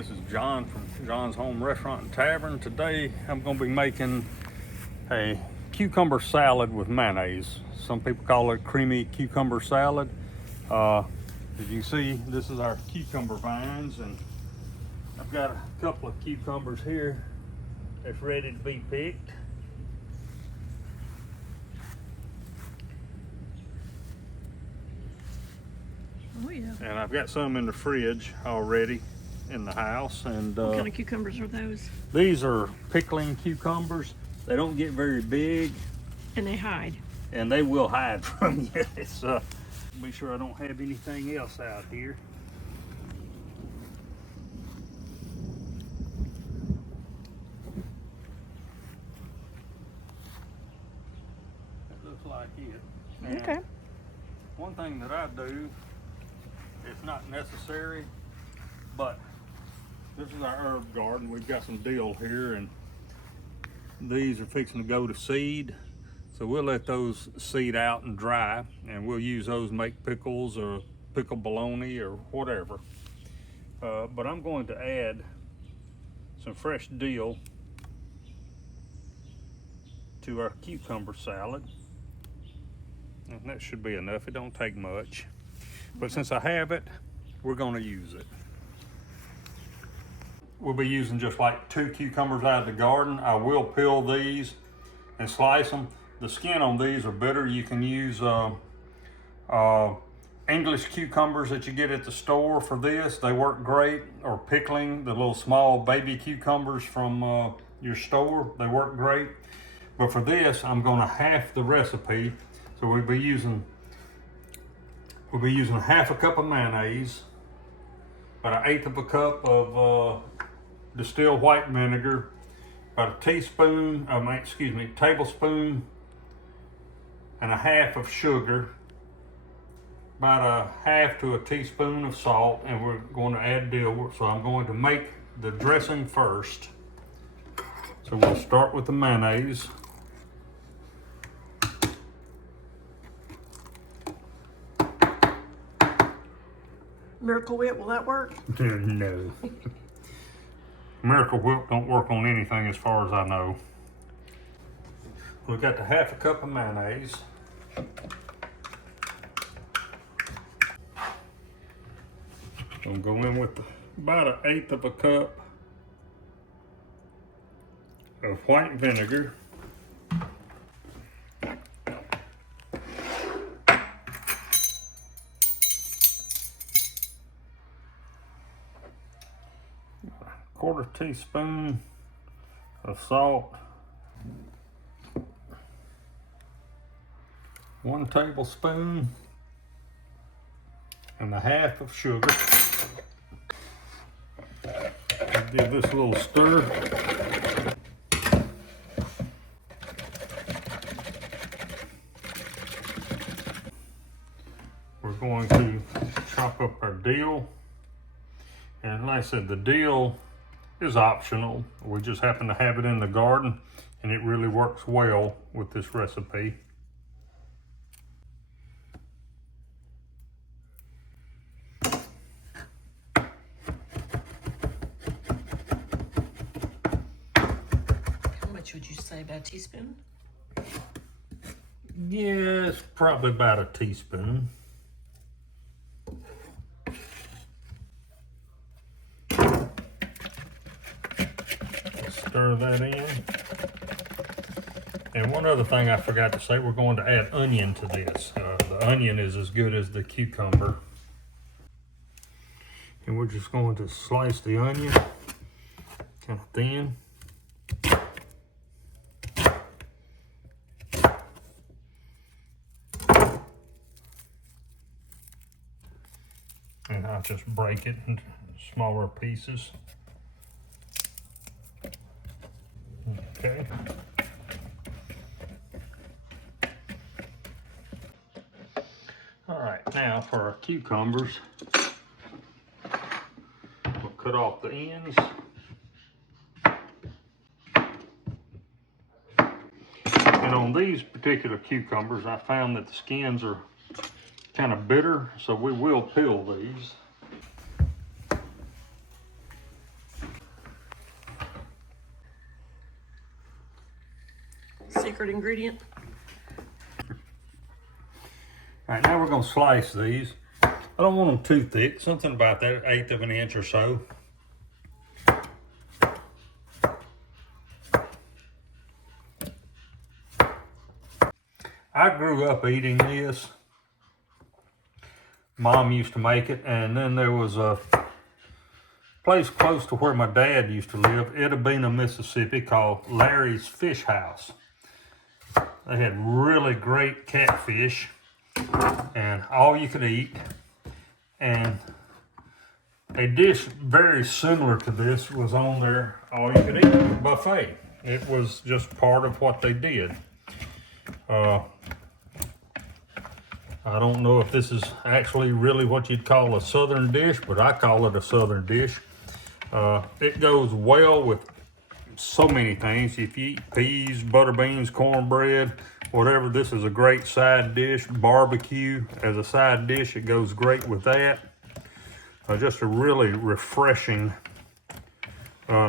This is John from John's Home Restaurant and Tavern. Today I'm going to be making a cucumber salad with mayonnaise. Some people call it creamy cucumber salad. As you can see, this is our cucumber vines, and I've got a couple of cucumbers here that's ready to be picked. Oh yeah. And I've got some in the fridge already in the house. And what kind of cucumbers are those? These are pickling cucumbers. They don't get very big. And they hide. And they will hide from you. It's, be sure I don't have anything else out here. That looks like it. And okay. One thing that I do, it's not necessary, but this is our herb garden. We've got some dill here, and these are fixing to go to seed. So we'll let those seed out and dry, and we'll use those to make pickles or pickle bologna or whatever. But I'm going to add some fresh dill to our cucumber salad. And that should be enough. It don't take much. But since I have it, we're going to use it. We'll be using just like 2 cucumbers out of the garden. I will peel these and slice them. The skin on these are bitter. You can use English cucumbers that you get at the store for this. They work great. Or pickling, the little small baby cucumbers from your store. They work great. But for this, I'm going to half the recipe. So we'll be using half a cup of mayonnaise, about 1/8 of a cup of distilled white vinegar, about a tablespoon and a half of sugar, about a half to a teaspoon of salt, and we're going to add dill. So I'm going to make the dressing first. So we'll start with the mayonnaise. Miracle Whip, will that work? No. Miracle Whip don't work on anything as far as I know. We've got the half a cup of mayonnaise. I'm going to go in with about 1/8 of a cup of white vinegar. Quarter teaspoon of salt, 1 tablespoon and a half of sugar. Give this a little stir. We're going to chop up our dill, and like I said, the dill is optional. We just happen to have it in the garden, and it really works well with this recipe. How much would you say, about a teaspoon? Yeah, it's probably about a teaspoon. Stir that in. And one other thing I forgot to say, we're going to add onion to this. The onion is as good as the cucumber. And we're just going to slice the onion kind of thin. And I'll just break it into smaller pieces. Okay. All right, now for our cucumbers, we'll cut off the ends. And on these particular cucumbers, I found that the skins are kind of bitter, so we will peel these. secret ingredient. All right, now we're gonna slice these. I don't want them too thick, something about that 1/8 of an inch or so. I grew up eating this. Mom used to make it, and then there was a place close to where my dad used to live, Itabena, Mississippi, called Larry's Fish House. They had really great catfish, and all you could eat. And a dish very similar to this was on their all you could eat buffet. It was just part of what they did. I don't know if this is actually really what you'd call a southern dish, but I call it a southern dish. It goes well with so many things. If you eat peas, butter beans, cornbread, whatever, this is a great side dish. Barbecue as a side dish, it goes great with that. Just a really refreshing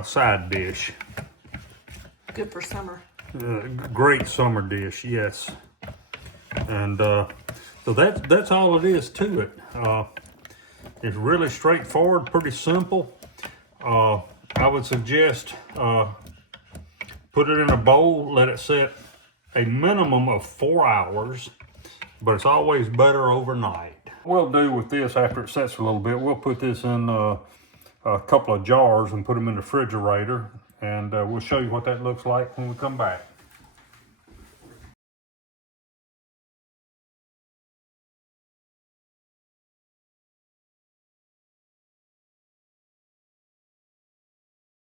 side dish. Good for summer. Great summer dish, yes. And so that's all it is to it. It's really straightforward, pretty simple. I would suggest put it in a bowl, let it set a minimum of 4 hours, but it's always better overnight. What we'll do with this after it sets a little bit, we'll put this in a couple of jars and put them in the refrigerator, and we'll show you what that looks like when we come back.